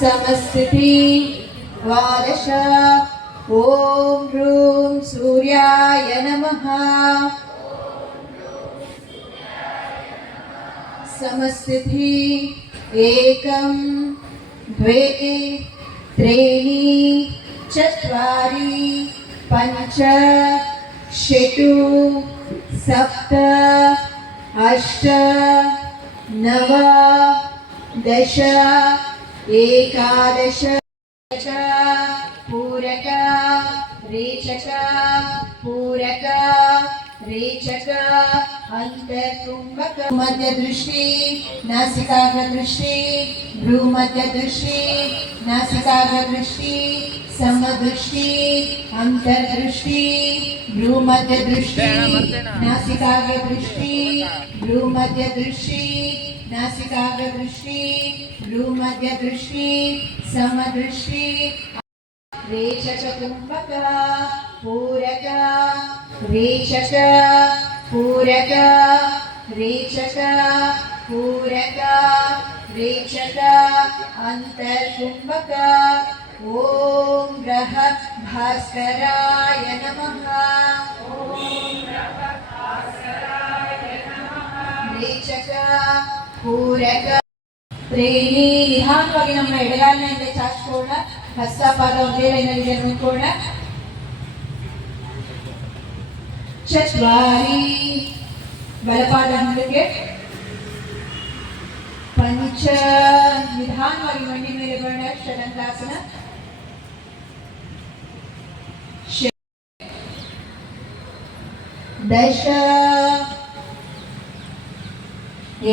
समस्थिति द्वादश। ओम ह्रूं सूर्याय नमः। समस्थिति एकं द्वे त्रीणि चत्वारि पञ्च षट् सप्त अष्ट नव दश एकादश। पूरक रेचक पूरक रेचक अंतर्कुंभक। मध्य दृष्टि नासिकाग्र दृष्टि भ्रूमध्य दृष्टि नासिकाग्र दृष्टि समदृष्टि अंतर्दृष्टि भ्रूमध्य दृष्टि नासिकाग्र दृष्टि भ्रूमध्य दृष्टि नासिकाग्र दृष्टि भ्रूमध्य दृष्टि समदृष्टि। रेचक कुंभक पूरक रेचक पूरक रेचक पूरक रेचक अंतर्कुंभक। ओम ग्रह भास्कराय नमः। रेचक पूरक त्रीणि। ನಿಧಾನವಾಗಿ ನಮ್ಮ ಎಡಗಾಲಿನ ಹಿಂದೆ ಚಾಚಿಕೊಳ್ಳೋಣ. ಹಸ್ತಪಾದ ಒಂದೇ ಲೈನಲ್ಲಿ ನೋಡ್ಕೊಳ್ಳೋಣ. ಚತ್ವಾರಿ ಬಲಪಾದ ಮುಂದಕ್ಕೆ. ಪಂಚ ನಿಧಾನವಾಗಿ ಮಂಡಿ ಮೇಲೆ ಬರೋಣ. ಷಡಂಗಾಸನ. दश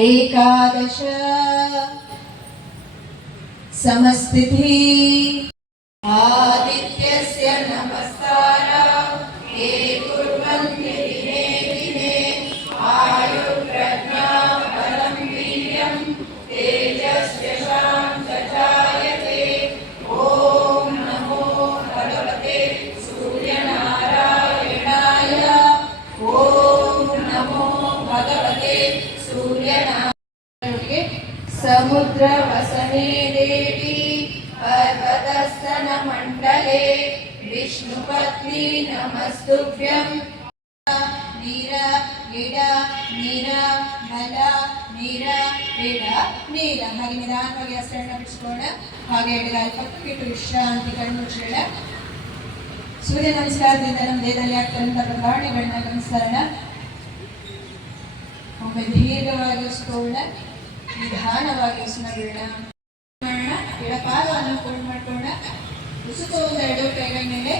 एकादश। समस्थिति आदित्यस्य नमस्कारः ये कुर्वन्ति दिने दिने आयुर्प्रज्ञा बलं वीर्यं तेजस्यशां जायते। ॐ नमो भगवते सूर्यनारायणाय। ॐ नमो भगवते सूर्यनारायणाय। समुद्र वसने देवी पर्वतस्तन मंडले विष्णुपत्नी नमस्तुभ्यं। नीर इड नीर बल नीर इड नीर। ಹಾಗೆ ನಿಧಾನವಾಗಿ ಹೆಸರನ್ನು ಬಿಡಿಸ್ಕೊಳ್ಳೋಣ. ಹಾಗೆ ಎಡಗಾಲ ಪಕ್ಕಕ್ಕಿಟ್ಟು ವಿಶ್ರಾಂತಿ ಕಣ್ಣು ಮುಚ್ಚೋಣ. ಸೂರ್ಯ ನಮಸ್ಕಾರದಿಂದ ನಮ್ಮ ದೇಹದಲ್ಲಿ ಆಗ್ತಿರುವಂಥ ಬದಲಾವಣೆಗಳನ್ನ ಗಮನಿಸೋಣ. ಒಮ್ಮೆ ದೀರ್ಘವಾಗಿ ಉಸಿರೋಣ. ನಿಧಾನವಾಗಿ ಉಸಿರನ್ನ ಬಿಡೋಣ. ಎಡಪಾದವನ್ನು ಫೋಲ್ಡ್ ಮಾಡ್ಕೊಳ್ಳೋಣ. ಉಸುಕೋದ ಎರಡು ಕೈಗಳ ಮೇಲೆ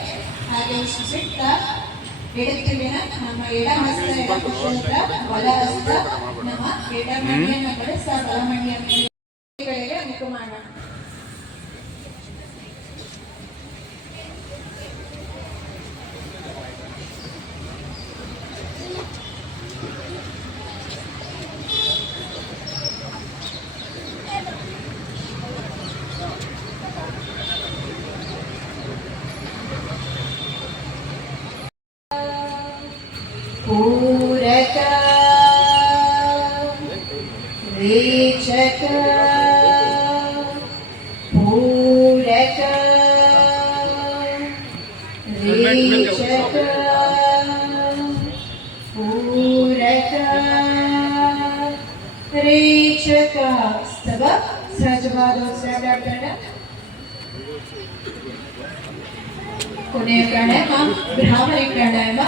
ಹಾಗೆ ಉಸಿರು ಬಿಡ್ತಾ ಎಡಕಿವಿನ ನಮ್ಮ ಎಡ ಹಸ್ತ ಎಡ ಕುಶಲದ ಬಲ ಹಸ್ತ ನಮ್ಮ ಎಡ ಮಂಡಿಯನ್ನು ಬಳಸ್ತಾ ಬಲ ಮಂಡಿಯ ಮೇಲೆ ಮುಖ ಮಾಡೋಣ. पूरक रेचक पूरक रेचक पूरक रेचक। सब सहजवाद ಕೊನೆಯ ಪ್ರಾಣಾಯಾಮ ಬ್ರಾಹ್ಮರಿ ಪ್ರಾಣಾಯಾಮ.